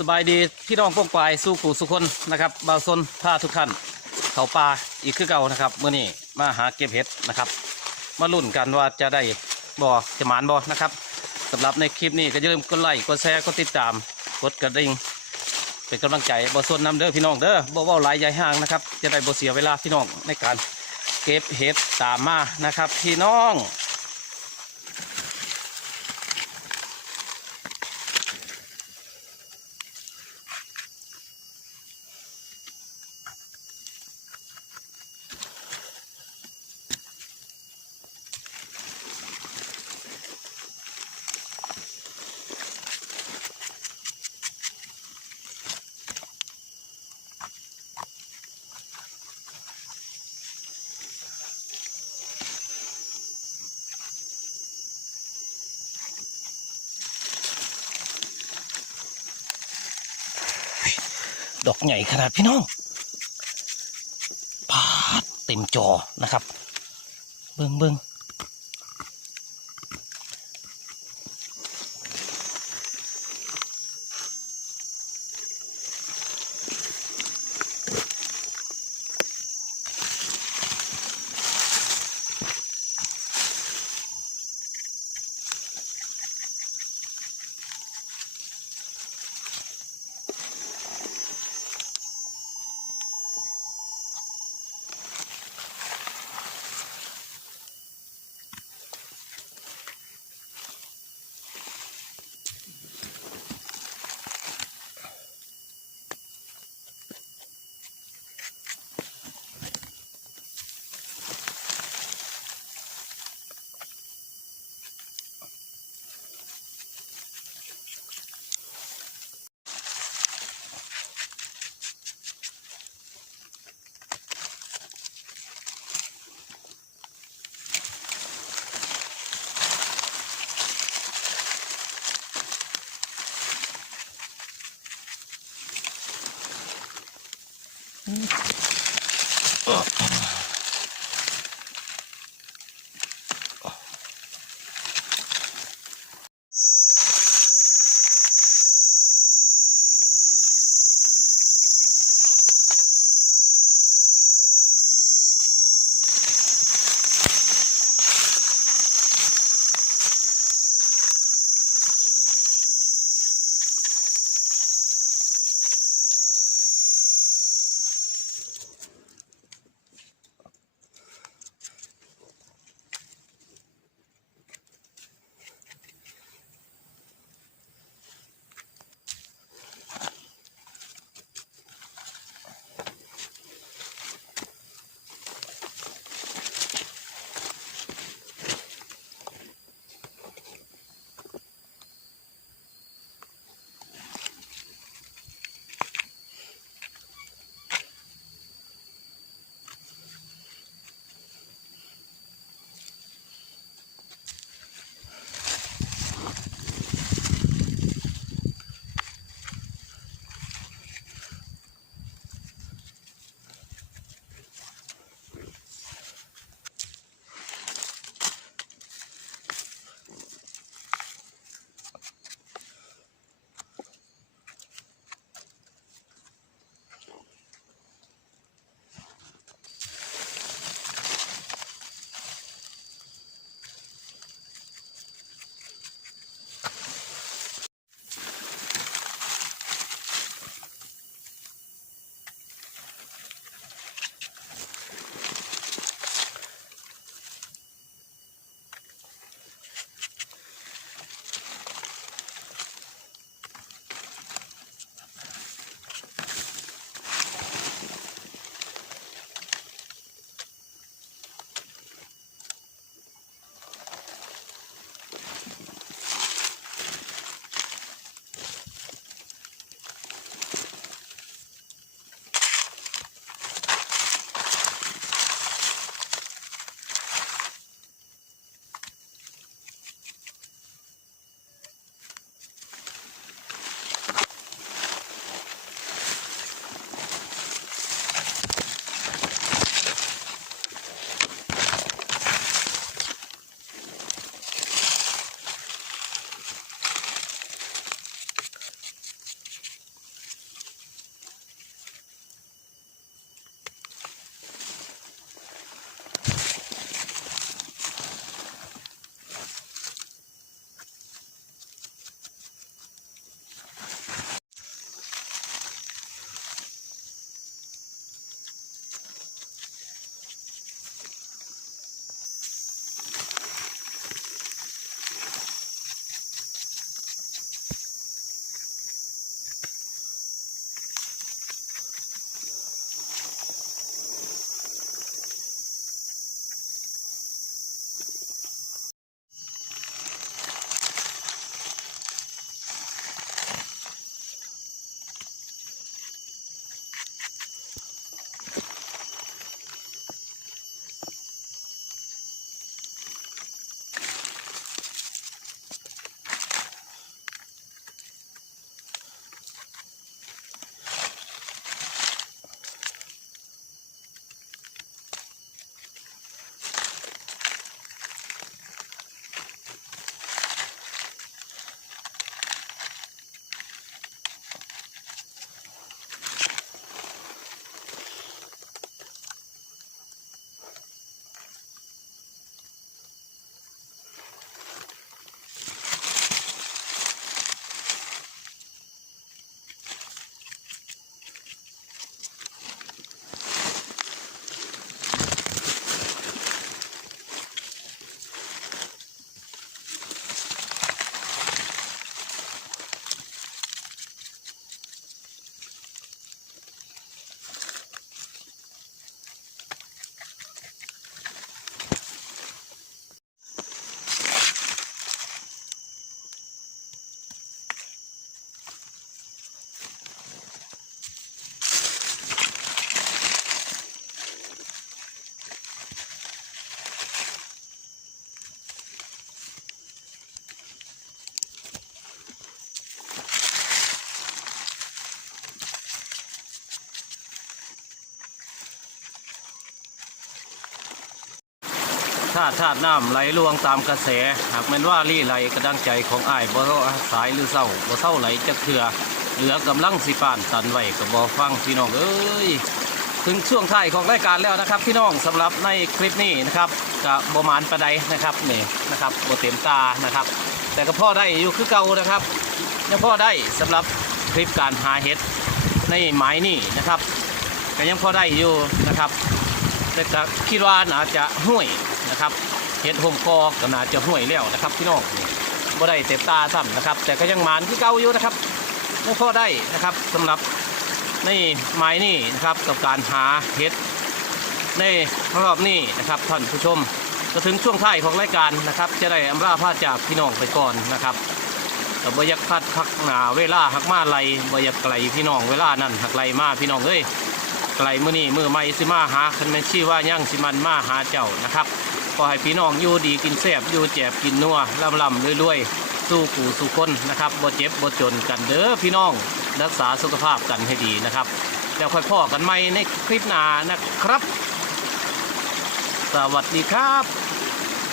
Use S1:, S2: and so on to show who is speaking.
S1: สบายดีพี่น้องป้องปลายสู้ขู่สุคนนะครับบาวซนพาทุกท่านเขาปลาอีกคือเก่านะครับเมื่อนี้มาหาเก็บเห็ดนะครับ มาลุ้นกันว่าจะได้บ่จะหมานบ่นะครับสำหรับในคลิปนี้ก็อย่าลืมกดไลค์กดแชร์กดติดตามกดกระดิ่งเป็นกำลังใจบอสนนำเด้อพี่น้องเด้อบ่เว้าหลายใหญ่ห่างนะครับจะได้บ่เสียเวลาพี่น้องในการเก็บเห็ดตามมานะครับพี่น้อง ดอกใหญ่ขนาดพี่น้องพาดเต็มจอนะครับ เบิ้งเบิ้ง Mm-hmm. ธาตุธาตุน้ำไหลลวงตามกระแส หากแม้นว่าลี่ไหลกระดังใจของอ้ายบ่สายหรือเศร้าบ่เศร้าไหลจะเถื่อเหลือกำลังสิปานสันไหวก็บ่ฟังพี่น้องเอ้ยถึงช่วงท้ายของรายการแล้วนะครับพี่น้องสำหรับในคลิปนี้นะครับกับ่มานประใดนะครับนี่นะครับบ่เต็มตานะครับ แต่ก็พ่อได้อยู่คือเก่านะครับยังพ่อได้สำหรับคลิปการหาเห็ดในหมายนี่นะครับก็ยังพอได้อยู่นะครับ แต่ก็คิดว่าน่าจะห่วย นะครับเห็ดโฮมคอก็น่าจะห่วยแล้วนะครับพี่น้องบ่ได้เต็มตาซ้ำนะครับ แต่ก็ยังหมานที่เก่าอยู่นะครับยังพอได้นะครับสำหรับในไม้นี่นะครับกับการหาเห็ดในรอบนี้นะครับท่านผู้ชมก็ถึงช่วงท้ายของรายการนะครับ จะได้อำลาพาจากพี่น้องไปก่อนนะครับแต่บอยากพัดพักหนาเวลาหักมาไลบอยากไกลพี่น้องเวลานั้นหักไลมาพี่น้องเอ้ยไกลมือนี่มือไม่สิมาหาคันแม่นชื่อว่าย่างสิมันมาหาเจ้านะครับ อให้พี่น้องอยู่ดีกินแซ่บอยู่แจบกินนัวลำลำรวยๆสู้กูสู้คนนะครับบ่เจ็บบ่จนกันเด้อพี่น้องรักษาสุขภาพกันให้ดีนะครับแล้วค่อยพ่อกันใหม่ในคลิปหน้านะครับ สวัสดีครับ